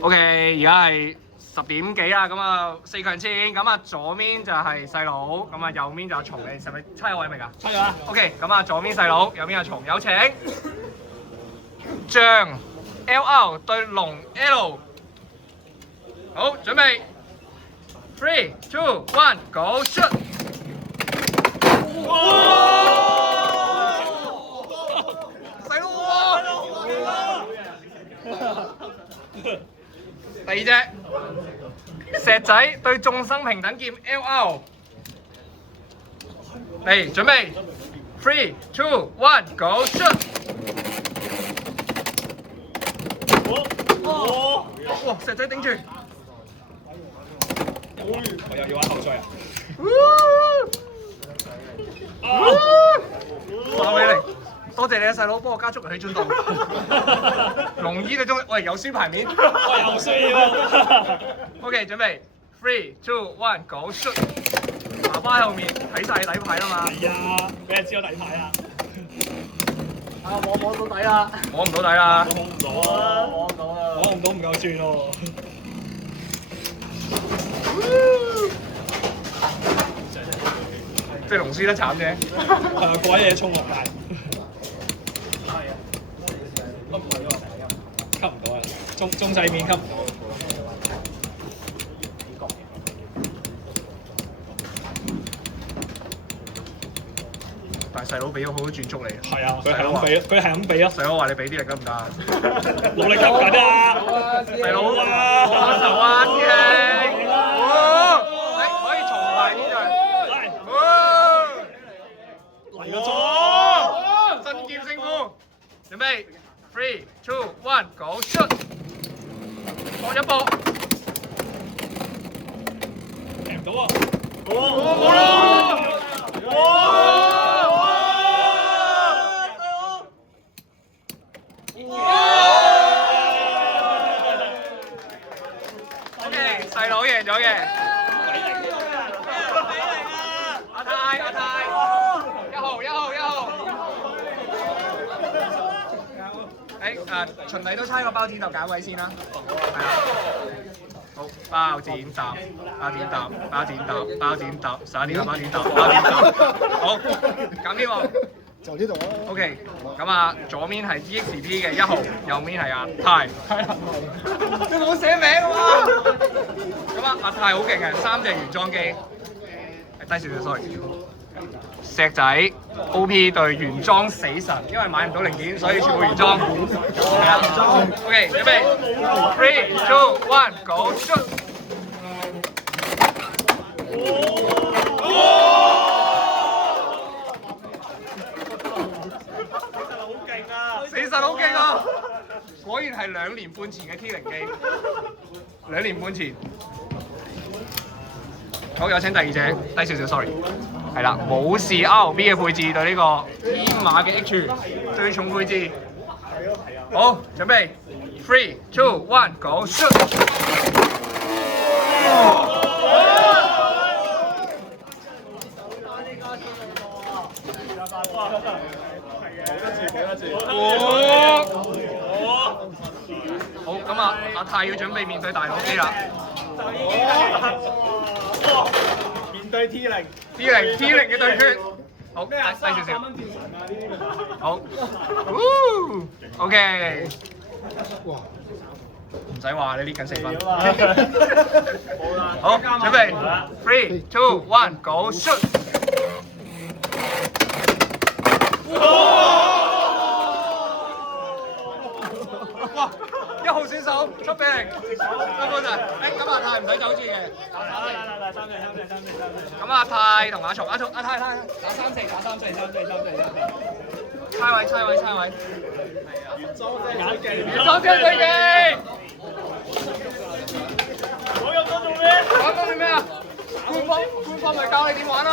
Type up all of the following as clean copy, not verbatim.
OK， 而家係10點幾啦，咁啊4強戰，咁啊左面就係細佬，咁啊右面就阿松，你係咪猜我位未㗎？猜咗啦。OK， 咁啊左面細佬，右面阿松，有請象 LR 對龍 L。好，準備 ，3、2、1 ，Go shoot！ 細佬喎！第二隻石仔對眾生平等劍 LR， 嚟準備 ，3、2、1 ，Go shoot！ 哇！石仔頂住，我又要玩後追啊！馬偉玲，多謝你啊細佬，幫我加速遊戲進度。龍姨嘅中，喂有輸牌面，我又輸喎。OK， 準備 ，3、2、1 ，Go shoot！ 爸爸喺後面睇晒底牌啦嘛。係啊，俾人知我底牌啊！摸到底啦！摸唔到底啦。摸唔到啊！摸到啦！摸唔到唔夠轉喎。即係龍輸得慘啫。係咪鬼嘢衝落街？吸唔到啊！中細面吸唔到。但係細佬俾咗好多轉足你。係啊，佢係咁俾，佢係咁俾啊！細佬話你俾啲力得唔得啊？努力急緊啊！細佬啊！手啊！師兄！可以重牌呢隊。嚟個鐘！真劍勝負，準備 3、2、1 ，Go shoot！ 搏一搏，贏唔到啊！冇啦！OK， 細佬贏咗嘅。阿泰，1號。循例都猜個包剪揼揀位先啦。係啊。好，包剪揼，11點包剪揼。好，揀邊個？就呢度啦。OK， 咁啊，左面係 EXP 嘅1號，右面係阿泰。係啊，你冇寫名啊嘛。咁啊，阿泰好勁嘅，3隻原裝機。低少少 sorry。石仔 OP 對原裝死神，因為買唔到零件，所以全部原裝。係啊。OK， 準備 3、2、1 ，Go shoot！ 死神好勁啊！果然係2年半前嘅 T0機，2年半前。好，有請第二隻，低少少 sorry。係啦，武士 RB 嘅配置對呢個天馬嘅 H 最重配置。好，準備 3、2、1 ，Go shoot！ 好，咁啊，阿泰要準備面對大佬機啦。面對 T0 嘅對決。好，低少少。好，OK。哇！唔使話，你呢緊4分。好，準備3、2、1 ，Go shoot！ 哇！1號選手出兵，辛苦晒。咁阿泰唔使走住嘅。咁阿泰同阿松，阿泰打3-4，猜位。原裝車最勁。我入咗做咩？玩緊啲咩啊？官方咪教你點玩啦。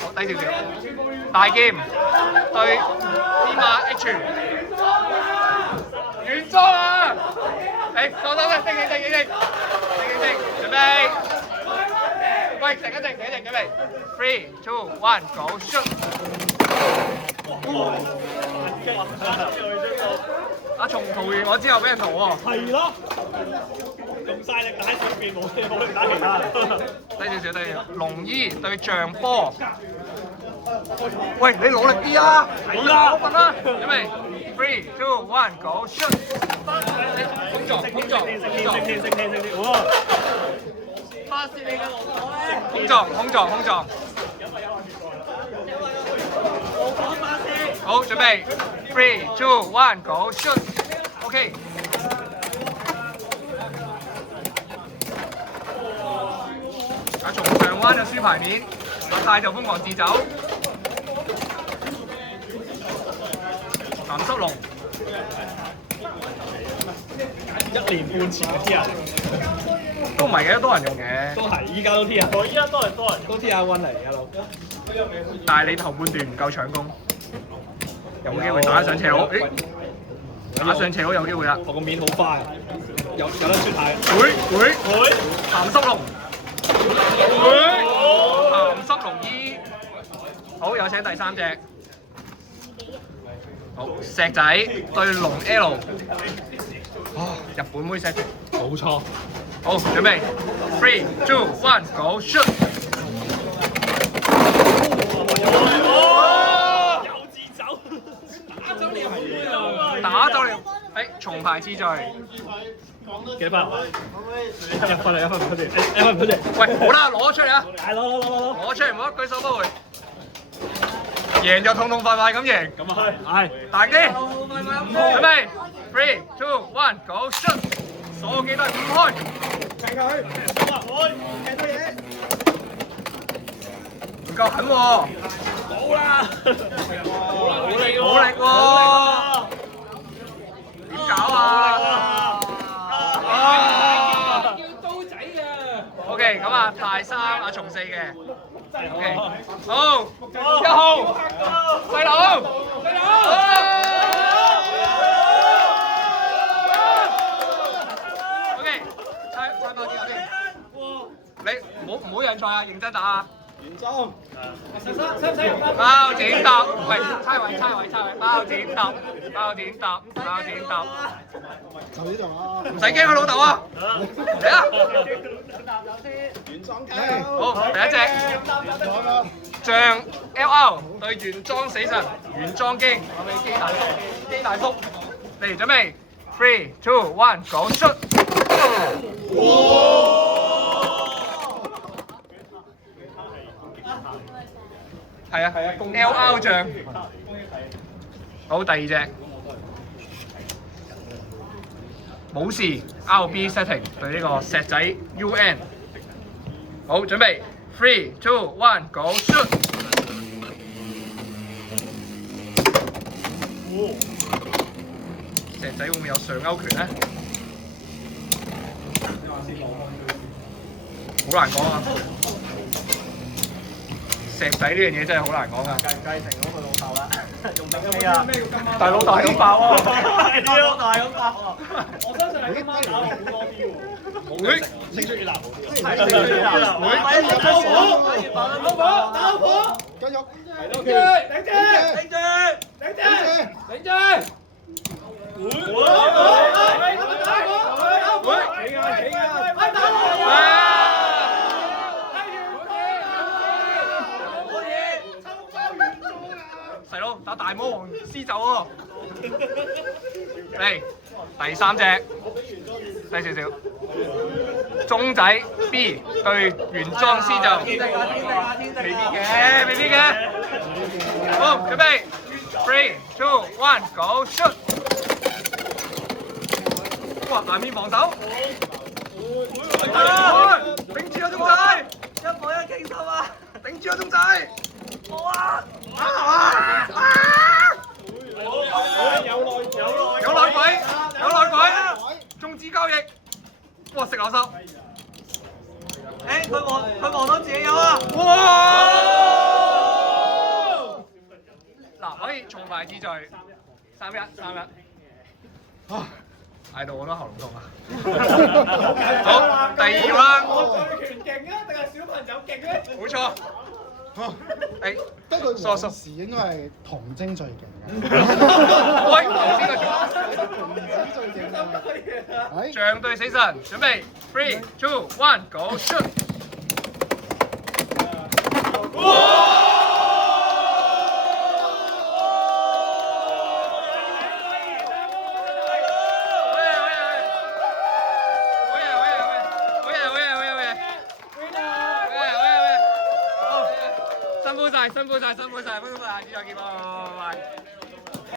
好，低少少。大劍對天馬 H。原裝啊！收，靜，準備。喂，靜一靜，準備。3、2、1 ，Go shoot！阿松塗完我之後俾人塗喎。係咯，用晒力打喺上邊，冇力打其他。低少少，低少少。龍衣對象波。喂，你努力啲啊！係啦，我瞓啦，準備 ，3、2、1 go shoot！ 空撞，空撞，空撞，發泄你嘅老婆咧！空撞，空撞，空撞。好，準備 ，3、2、1 go shoot！OK。阿松上彎就輸牌面，阿泰就瘋狂自走。鹹濕龍1年半前嘅 T 啊，都唔係嘅，多人用嘅。都係，依家都 T 啊，我依家多人，都 T 啊 One 嚟嘅老。但係你頭半段唔夠搶攻，有冇機會打上斜路？誒，打上斜路有機會啦。我個面好花啊，有得出下嘅。會會鹹濕龍，會鹹濕龍衣。好，有請第三隻。好，石仔對龍 L。日本妹石仔。冇錯。好，準備，3、2、1 go shoot！ 有自走，打走了，誒，重排次序。幾分？1分啊，1分唔出嚟，1分唔出嚟。喂，好啦，攞出嚟啊！攞，攞出嚟，唔好舉手不回。贏就痛痛快快咁贏。咁啊係。大啲，準備，3、2、1 go shoot！ 所有機都係五開。唔夠狠喎！冇啦，冇力喎！點搞啊？叫刀仔啊！ OK， 咁啊，大三阿松4嘅。OK， 好，1號，細佬。OK， 猜包紙我先。你唔好讓賽啊，認真打啊！原裝。包剪揼，喂，猜位，包剪揼，就呢度啊！唔使驚佢老豆啊！嚟啊！原裝雞，好，第一隻象 LR 對原裝死神原裝經，我俾基大福，嚟準備 ，3、2、1 go shoot！ 係啊，LR 象。好，第二隻武士 RB setting 對呢個石仔 UN。好，準備 3、2、1 go shoot！ 石仔會唔會有上勾拳咧？好難講啊！石仔呢樣嘢真係好難講啊！繼承咗佢老豆啦，用定機啊！大佬大咁爆啊！大佬大咁爆啊！我相信你今晚打好多啲喎。會青出於藍好啲。會繼續，細佬打大魔王獅走喎！嚟第三隻，低少少。鐘仔 B 對原裝獅就未必嘅。好，準備 3、2、1 go shoot！ 哇，顏面防守，頂住啊鐘仔！一步一傾心啊！頂住啊鐘仔！好啊！有內鬼，中指交易，哇！食流收，誒，佢望到自己有啊！哇！嗱，可以重排次序，3-1，嗌到我都喉嚨痛啊！好，第二 round，我對拳勁啊，定係小朋友勁咧？冇錯，誒，得佢疏疏王士應該係童貞最勁嘅。喂，頭先個童子最勁嘅。象對死神，準備 three two one go shoot！辛苦晒，再見，拜拜。